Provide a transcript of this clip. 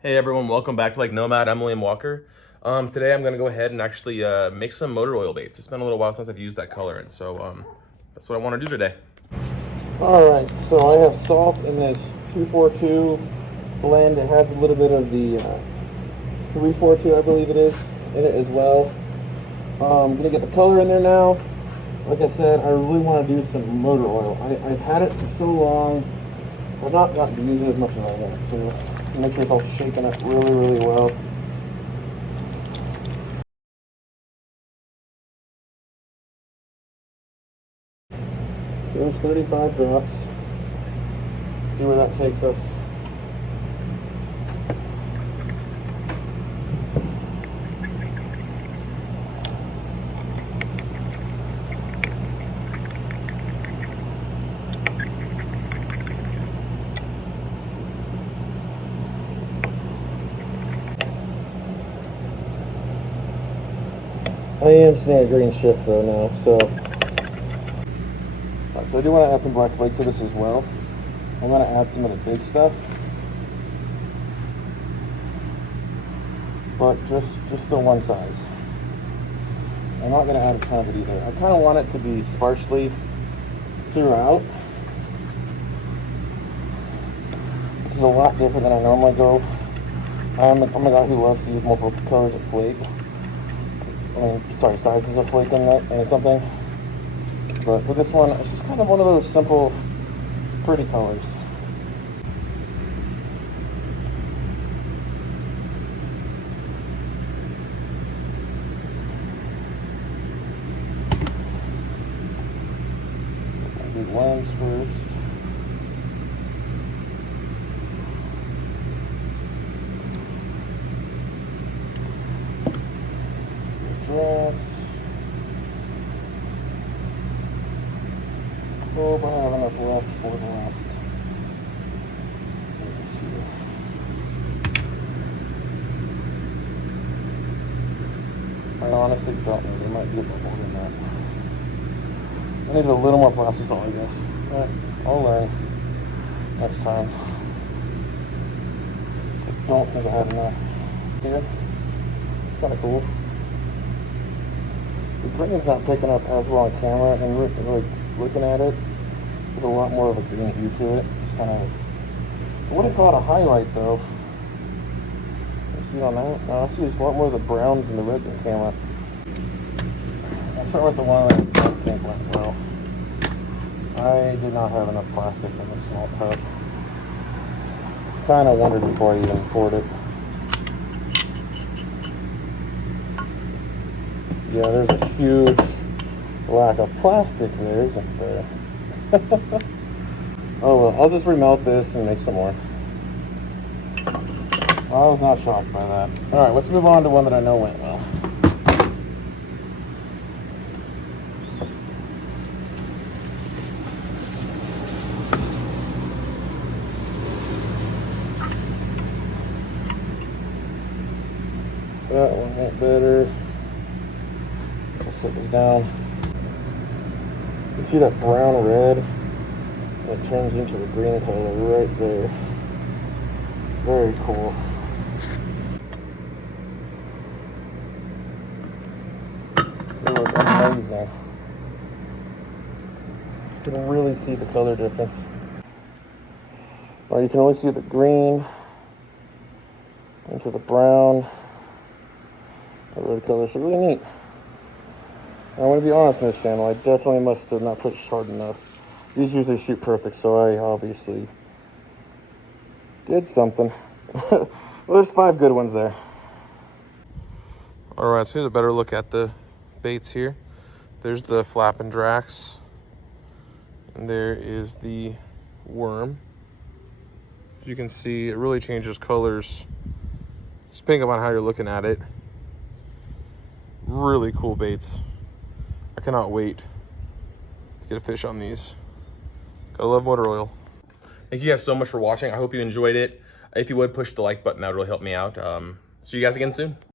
Hey everyone, welcome back to Nomad. I'm William Walker. Today I'm gonna go ahead and actually make some motor oil baits. It's been a little while since I've used that colorant, so that's what I want to do today. All right, so I have salt in this 242 blend. It has a little bit of the 342, I believe it is, in it as well. I'm gonna get the color in there now. Like I said, I really want to do some motor oil. I've had it for so long. I've not gotten to use it as much as I want to. Make sure it's all shaken up really, really well. There's 35 drops. See where that takes us. I am seeing a green shift though now, so I do want to add some black flake to this as well. I'm going to add some of the big stuff, but just the one size. I'm not going to add a ton of it either. I kind of want it to be sparsely throughout, which is a lot different than I normally go. I'm a guy who loves to use multiple colors of flake. Sizes of flake in something. But for this one, it's just kind of one of those simple, pretty colors. I'll do worms first. Drax. Hope I have enough left for the last. Let's see. I honestly don't know. There might be a bubble in that. I need a little more plastic salt, I guess. But I'll learn next time. I don't think I had enough. See it? It's kind of cool. The green's not picking up as well on camera, and really looking at it, there's a lot more of a green hue to it. It's kind of, I wouldn't call it a highlight though. You see on that? No, I see just a lot more of the browns and the reds on camera. I'll start with the one that I don't think went well. I did not have enough plastic in the small cup. Kind of wondered before I even poured it. Yeah, there's a huge lack of plastic there, isn't there? Oh well, I'll just remelt this and make some more. I was not shocked by that. Alright, let's move on to one that I know went well. That one went better. Set this down. You see that brown red? It turns into a green color right there. Very cool. They look amazing. You can really see the color difference. Or you can only see the green into the brown. The red color, so really neat. I want to be honest on this channel, I definitely must have not pushed hard enough. These usually shoot perfect, so I obviously did something. Well, there's 5 good ones there. All right, so here's a better look at the baits here. There's the flapping Drax, and there is the worm. As you can see, it really changes colors, just depending on how you're looking at it. Really cool baits. I cannot wait to get a fish on these. Gotta love motor oil. Thank you guys so much for watching. I hope you enjoyed it. If you would, push the like button. That would really help me out. See you guys again soon.